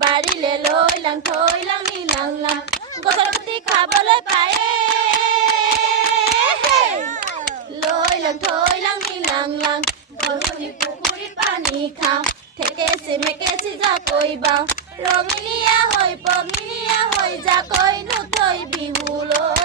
পাৰিলে লৈলাং থৈলাং নিলাংলাং গছৰ গুটি খাবলৈ পায়ে লৈলাং থৈলাং নিলাংলাং গৰুনি পুখুৰীত পানী খাওঁ ঠেকেচি মেকেচি জাকৈ বাওঁ ৰঙিলীয়া হৈ পঙিলীয়া হৈ জাকৈ নুথৈ বিহুলৈ